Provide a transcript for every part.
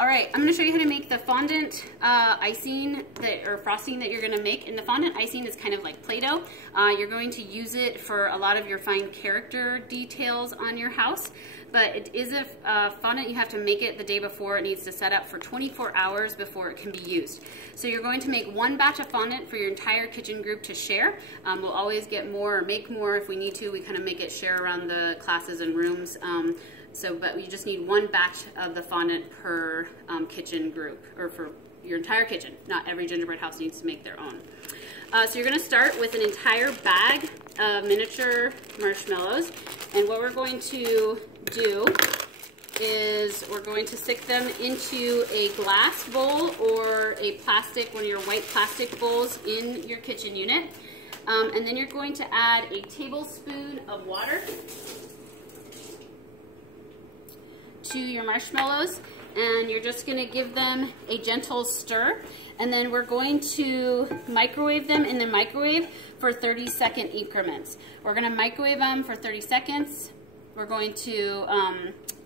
All right, I'm going to show you how to make the fondant icing or frosting that you're going to make. And the fondant icing is kind of like Play-Doh. You're going to use it for a lot of your fine character details on your house. But it is a fondant. You have to make it the day before. It needs to set up for 24 hours before it can be used. So you're going to make one batch of fondant for your entire kitchen group to share. We'll always get more or make more if we need to. We kind of make it share around the classes and rooms. But you just need one batch of the fondant per kitchen group, or for your entire kitchen. Not every gingerbread house needs to make their own. So you're going to start with an entire bag of miniature marshmallows, and what we're going to do is we're going to stick them into a glass bowl or a plastic, one of your white plastic bowls in your kitchen unit. And then you're going to add a tablespoon of water to your marshmallows, and you're just going to give them a gentle stir, and then we're going to microwave them in the microwave for 30-second increments. We're going to microwave them for 30 seconds. We're going to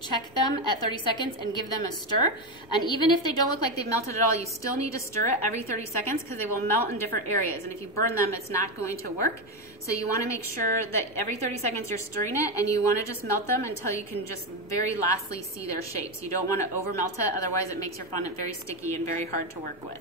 check them at 30 seconds and give them a stir. And even if they don't look like they've melted at all, you still need to stir it every 30 seconds because they will melt in different areas. And if you burn them, it's not going to work. So you want to make sure that every 30 seconds you're stirring it, and you want to just melt them until you can just very lastly see their shapes. You don't want to over melt it, otherwise it makes your fondant very sticky and very hard to work with.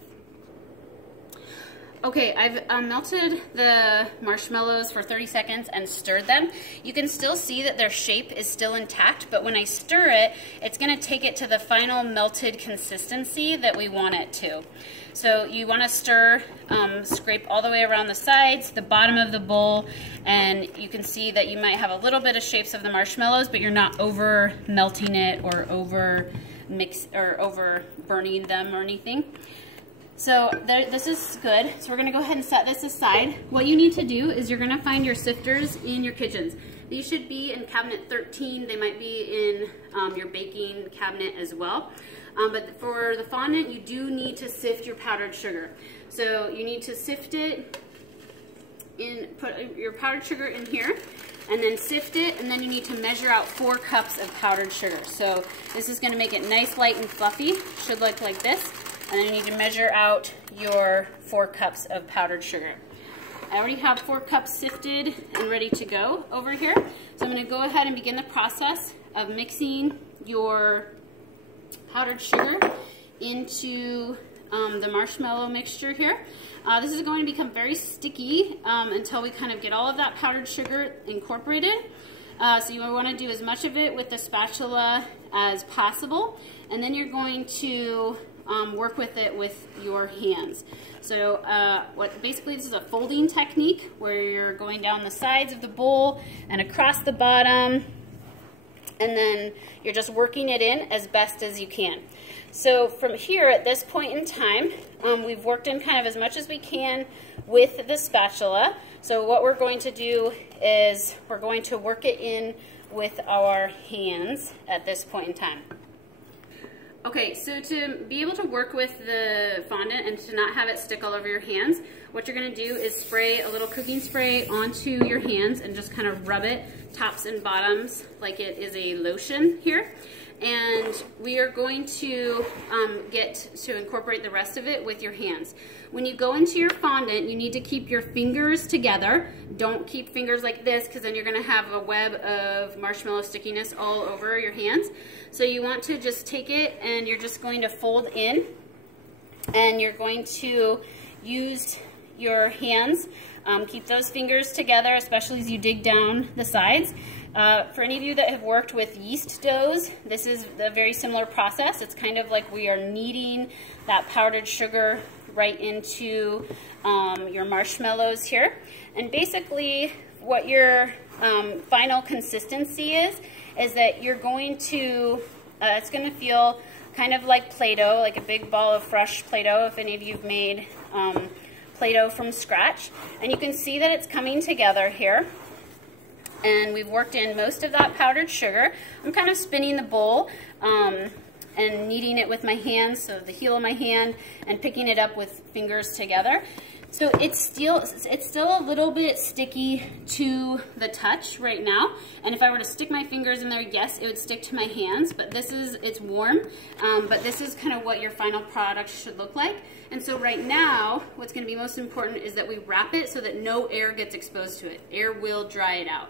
Okay, I've melted the marshmallows for 30 seconds and stirred them. You can still see that their shape is still intact, but when I stir it, it's going to take it to the final melted consistency that we want it to. So you want to stir, scrape all the way around the sides, the bottom of the bowl, and you can see that you might have a little bit of shapes of the marshmallows, but you're not over melting it or over burning them or anything. So this is good. So we're going to go ahead and set this aside. What you need to do is you're going to find your sifters in your kitchens. These should be in cabinet 13. They might be in your baking cabinet as well. But for the fondant, you do need to sift your powdered sugar. So you need to sift it in, put your powdered sugar in here, and then sift it, and then you need to measure out 4 cups of powdered sugar. So this is going to make it nice, light, and fluffy. Should look like this. And then you need to measure out your 4 cups of powdered sugar. I already have 4 cups sifted and ready to go over here. So I'm going to go ahead and begin the process of mixing your powdered sugar into the marshmallow mixture here. This is going to become very sticky until we kind of get all of that powdered sugar incorporated. So you want to do as much of it with the spatula as possible, and then you're going to work with it with your hands. So basically this is a folding technique where you're going down the sides of the bowl and across the bottom, and then you're just working it in as best as you can. So from here, at this point in time, we've worked in kind of as much as we can with the spatula. So what we're going to do is we're going to work it in with our hands at this point in time. Okay, so to be able to work with the fondant and to not have it stick all over your hands, what you're going to do is spray a little cooking spray onto your hands and just kind of rub it tops and bottoms like it is a lotion here. And we are going to get to incorporate the rest of it with your hands. When you go into your fondant, you need to keep your fingers together. Don't keep fingers like this, because then you're going to have a web of marshmallow stickiness all over your hands. So you want to just take it and you're just going to fold in, and you're going to use your hands. Keep those fingers together, especially as you dig down the sides. For any of you that have worked with yeast doughs, this is a very similar process. It's kind of like we are kneading that powdered sugar right into your marshmallows here. And basically what your final consistency is that you're going to, it's going to feel kind of like Play-Doh, like a big ball of fresh Play-Doh if any of you have made Play-Doh from scratch. And you can see that it's coming together here. And we've worked in most of that powdered sugar. I'm kind of spinning the bowl and kneading it with my hands, so the heel of my hand, and picking it up with fingers together. So it's still a little bit sticky to the touch right now. And if I were to stick my fingers in there, yes, it would stick to my hands, but it's warm. But this is kind of what your final product should look like. And so right now, what's gonna be most important is that we wrap it so that no air gets exposed to it. Air will dry it out.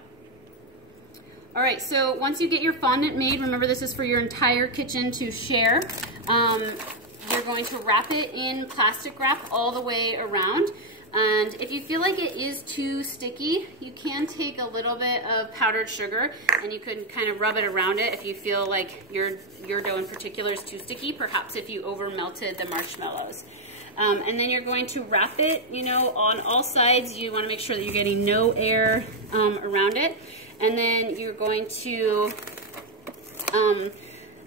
All right, so once you get your fondant made, remember this is for your entire kitchen to share. You're going to wrap it in plastic wrap all the way around. And if you feel like it is too sticky, you can take a little bit of powdered sugar and you can kind of rub it around it if you feel like your dough in particular is too sticky, perhaps if you over melted the marshmallows. And then you're going to wrap it, you know, on all sides. You want to make sure that you're getting no air around it. And then you're going to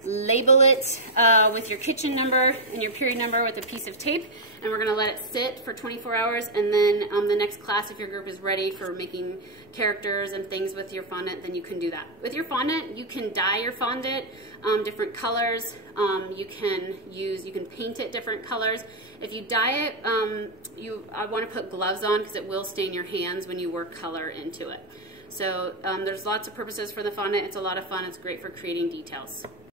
label it with your kitchen number and your period number with a piece of tape, and we're going to let it sit for 24 hours, and then the next class, if your group is ready for making characters and things with your fondant, then you can do that. With your fondant, you can dye your fondant different colors. You can paint it different colors. If you dye it, I want to put gloves on because it will stain your hands when you work color into it. So there's lots of purposes for the fondant. It's a lot of fun. It's great for creating details.